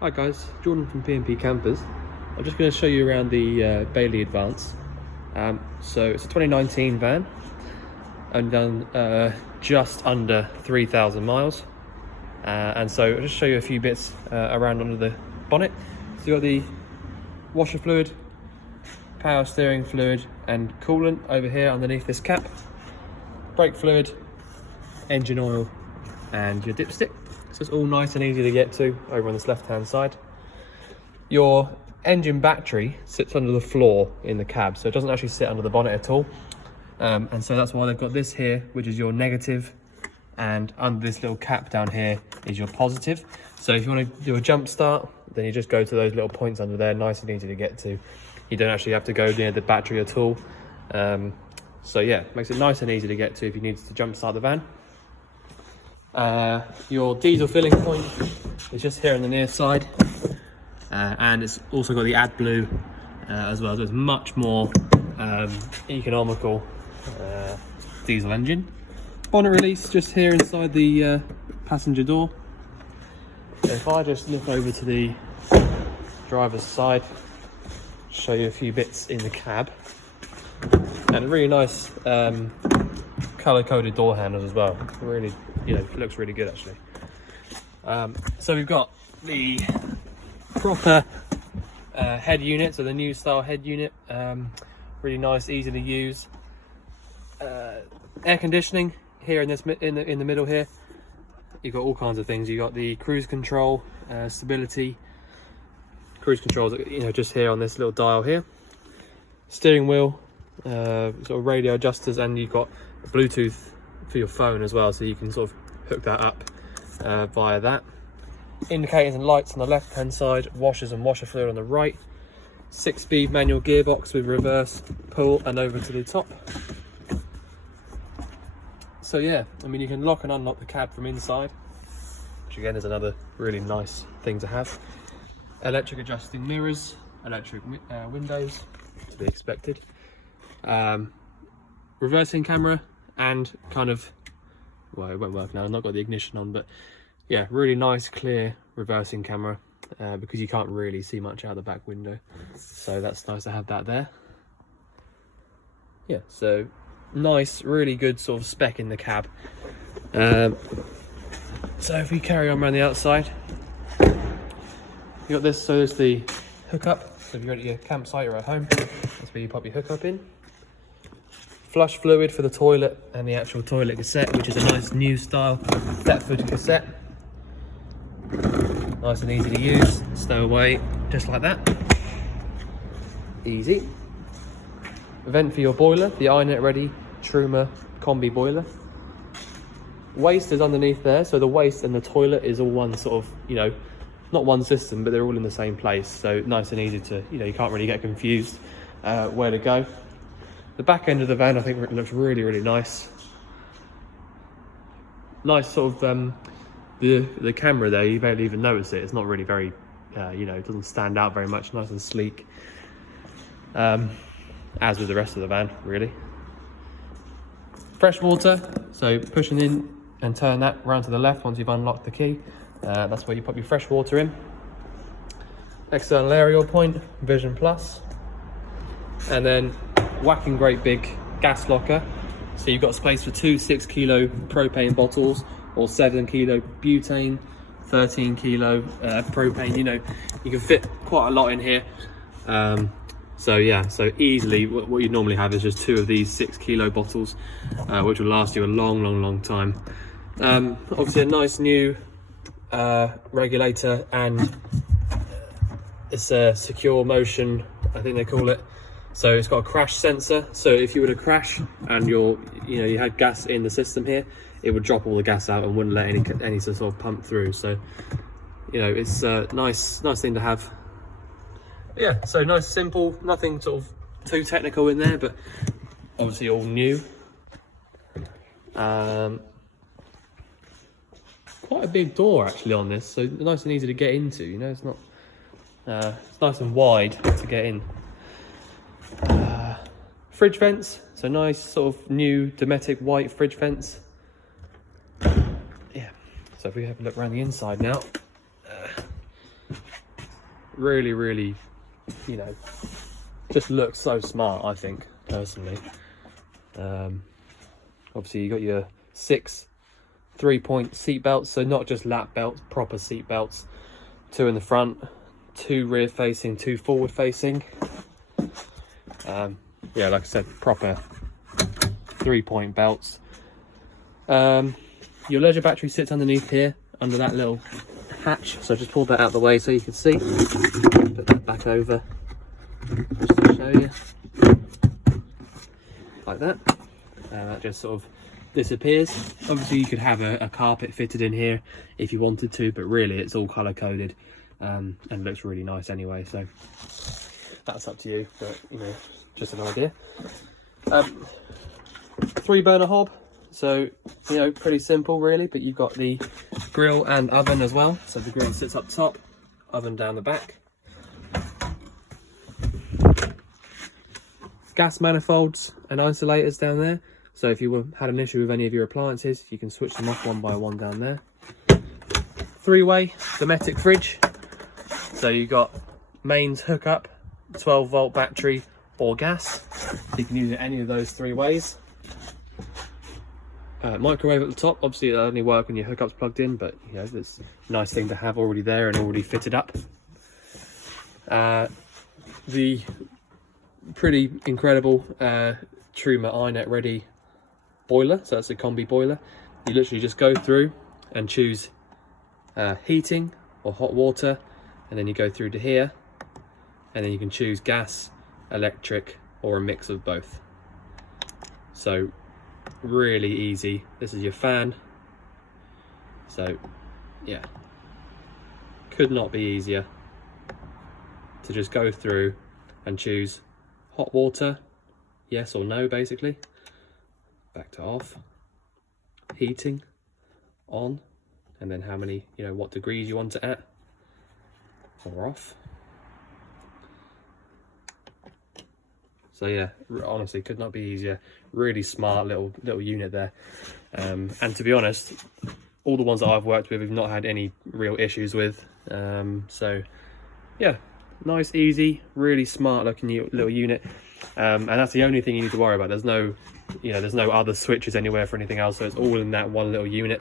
Hi guys, Jordan from P&P Campers. I'm just going to show you around the Bailey Advance. So it's a 2019 van, and done just under 3,000 miles. And so I'll just show you a few bits around under the bonnet. So you've got the washer fluid, power steering fluid and coolant over here underneath this cap, brake fluid, engine oil and your dipstick. So it's all nice and easy to get to over on this left hand side. Your engine battery sits under the floor in the cab, so it doesn't actually sit under the bonnet at all. And so that's why they've got this here, which is your negative, and under this little cap down here is your positive. So if you want to do a jump start, then you just go to those little points under there, nice and easy to get to. You don't actually have to go near the battery at all. So yeah, makes it nice and easy to get to if you need to jump start the van. Your diesel filling point is just here on the near side, and it's also got the AdBlue as well, so it's much more economical diesel engine. Bonnet release just here inside the passenger door. If I just look over to the driver's side, show you a few bits in the cab, and a really nice color-coded door handles as well. Really, looks really good actually. So we've got the proper head unit, so the new style head unit, really nice, easy to use. Air conditioning here in this in the middle here. You've got all kinds of things. You've got the cruise control, stability. Cruise controls, just here on this little dial here. Steering wheel, sort of radio adjusters, and you've got Bluetooth for your phone as well, so you can sort of hook that up via that. Indicators and lights on the left hand side, washers and washer fluid on the right. 6-speed manual gearbox with reverse pull and over to the top. So yeah, you can lock and unlock the cab from inside, which again is another really nice thing to have. Electric adjusting mirrors, electric windows, to be expected. Reversing camera, and well, it won't work now, I've not got the ignition on, but yeah, really nice clear reversing camera, because you can't really see much out the back window, so that's nice to have that there. Yeah, so nice, really good sort of spec in the cab. So if we carry on around the outside, you got this, so there's the hookup, so if you're at your campsite or at home, that's where you pop your hookup in. Flush fluid for the toilet and the actual toilet cassette, which is a nice new style Thetford cassette. Nice and easy to use, stow away just like that. Easy. Vent for your boiler, the iNet Ready Truma combi boiler. Waste is underneath there, so the waste and the toilet is all one sort of, not one system, but they're all in the same place, so nice and easy to, you can't really get confused where to go. The back end of the van, I think, looks really, really nice. Nice sort of, the camera there, you barely even notice it. It's not really very, it doesn't stand out very much, nice and sleek. As with the rest of the van, really. Fresh water, so pushing in and turn that round to the left once you've unlocked the key. That's where you put your fresh water in. External aerial point, Vision Plus. And then whacking great big gas locker. So you've got space for 2 6-kilo propane bottles, or 7 kilo butane, 13 kilo propane. You can fit quite a lot in here. So yeah, so easily what you normally have is just 2 of these 6-kilo bottles, which will last you a long time. Obviously a nice new regulator, and it's a secure motion, I think they call it. So it's got a crash sensor, so if you were to crash and you had gas in the system here, it would drop all the gas out and wouldn't let any sort of pump through. So it's a nice thing to have. Yeah, so nice, simple, nothing sort of too technical in there, but obviously all new. Quite a big door actually on this, so nice and easy to get into. It's not it's nice and wide to get in. Fridge vents, so nice sort of new Dometic white fridge vents. Yeah, so if we have a look around the inside now, Really, really, you know, just looks so smart, I think, personally. Obviously you got your 6 3-point seat belts, so not just lap belts, proper seat belts. 2 in the front, 2 rear facing, 2 forward facing. Yeah, like I said, proper 3-point belts. Your leisure battery sits underneath here, under that little hatch, so just pull that out of the way so you can see. Put that back over just to show you, like that. That just sort of disappears. Obviously you could have a carpet fitted in here if you wanted to, but really it's all color coded, and looks really nice anyway, so that's up to you, but you know, just an idea. 3 burner hob, so you know, pretty simple really, but you've got the grill and oven as well. So the grill sits up top, oven down the back. Gas manifolds and isolators down there, so if you had an issue with any of your appliances, you can switch them off one by one down there. 3-way Dometic fridge, so you've got mains hookup, 12-volt battery or gas, you can use it any of those 3 ways. Microwave at the top, obviously it'll only work when your hookup's plugged in, but you know, it's a nice thing to have already there and already fitted up. The pretty incredible Truma iNet ready boiler, so that's a combi boiler. You literally just go through and choose heating or hot water, and then you go through to here, and then you can choose gas, electric, or a mix of both. So really easy. This is your fan, so yeah, could not be easier to just go through and choose hot water, yes or no, basically. Back to off, heating, on, and then how many, you know, what degrees you want it at, or off. So yeah, honestly, could not be easier. Really smart little unit there. And to be honest, all the ones that I've worked with have not had any real issues with. So yeah, nice, easy, really smart looking little unit. And that's the only thing you need to worry about. There's no, you know, there's no other switches anywhere for anything else, so it's all in that one little unit.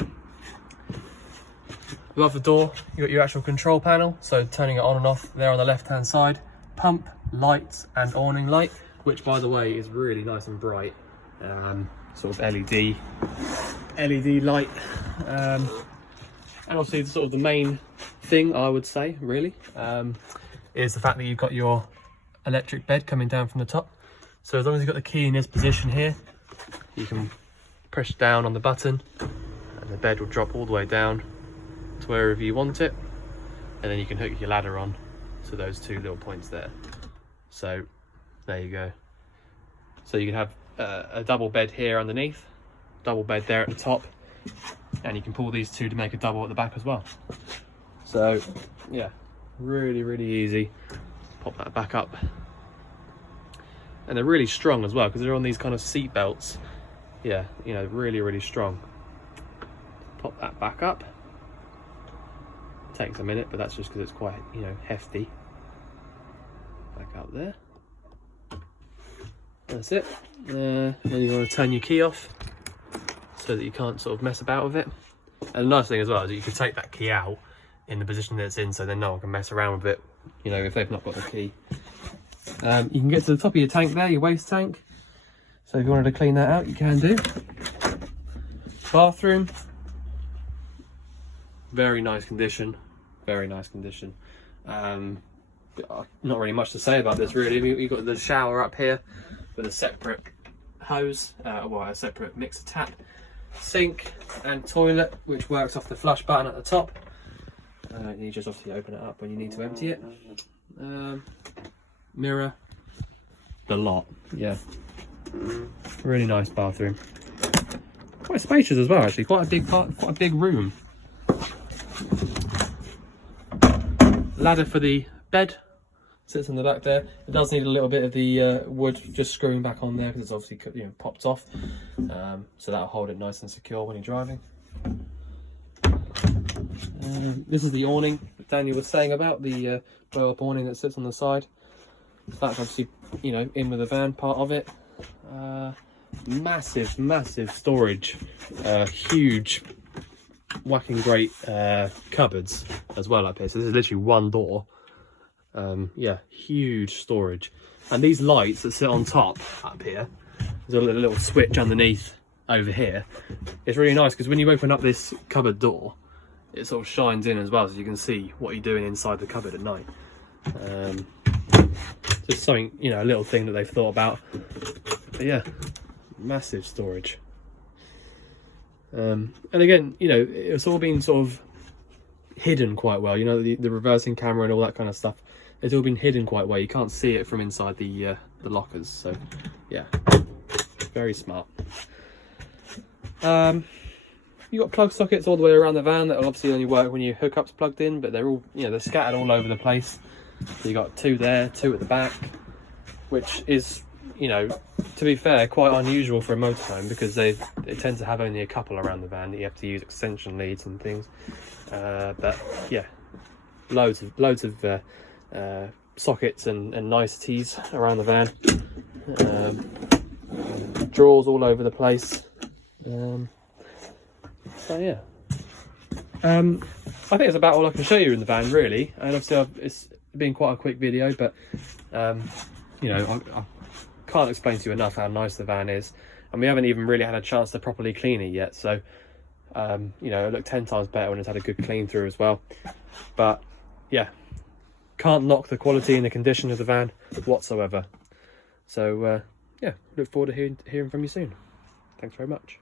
Above the door, you got your actual control panel, so turning it on and off there on the left hand side. Pump, lights, and awning light, which by the way is really nice and bright. Sort of LED light. And obviously sort of the main thing, I would say, really, is the fact that you've got your electric bed coming down from the top. So as long as you've got the key in this position here, you can press down on the button and the bed will drop all the way down to wherever you want it, and then you can hook your ladder on to those 2 little points there. So there you go. So you can have a double bed here underneath, double bed there at the top, and you can pull these 2 to make a double at the back as well. So yeah, really, really easy. Pop that back up. And they're really strong as well, because they're on these kind of seat belts. Yeah, you know, really, really strong. Pop that back up. Takes a minute, but that's just because it's quite, you know, hefty. Back up there. That's it. Then you want to turn your key off so that you can't sort of mess about with it. And the nice thing as well is that you can take that key out in the position that it's in, so then no one can mess around with it, you know, if they've not got the key. You can get to the top of your tank there, your waste tank. So if you wanted to clean that out, you can do. Bathroom, very nice condition, very nice condition. Not really much to say about this really. You've got the shower up here with a separate hose, well, a separate mixer tap, sink and toilet, which works off the flush button at the top. You just obviously open it up when you need to empty it. Mirror, the lot, yeah. Really nice bathroom. Quite spacious as well, actually. Quite a big room. Ladder for the bed sits on the back there. It does need a little bit of the wood just screwing back on there because it's obviously, you know, popped off. So that'll hold it nice and secure when you're driving. This is the awning, Daniel was saying about the blow-up awning that sits on the side. That's obviously, you know, in with the van, part of it. Massive storage, huge whacking great cupboards as well up here. So this is literally one door. Yeah, huge storage. And these lights that sit on top up here, there's a little switch underneath over here. It's really nice because when you open up this cupboard door, it sort of shines in as well, so you can see what you're doing inside the cupboard at night. Just something, you know, a little thing that they've thought about. But yeah, massive storage. And again, you know, it's all been sort of hidden quite well. You know, the reversing camera and all that kind of stuff. It's all been hidden quite well. You can't see it from inside the lockers. So yeah, very smart. You've got plug sockets all the way around the van that will obviously only work when your hookup's plugged in, but they're all, you know, they're scattered all over the place. So you got 2 there, 2 at the back, which is, you know, to be fair, quite unusual for a motorhome because they tend to have only a couple around the van that you have to use extension leads and things. But yeah, loads of sockets and niceties around the van. Drawers all over the place. So yeah, I think it's about all I can show you in the van really, and obviously it's been quite a quick video, but you know, I can't explain to you enough how nice the van is, and we haven't even really had a chance to properly clean it yet, so you know, it looked 10 times better when it's had a good clean through as well. But yeah, can't knock the quality and the condition of the van whatsoever. So yeah, look forward to hearing from you soon. Thanks very much.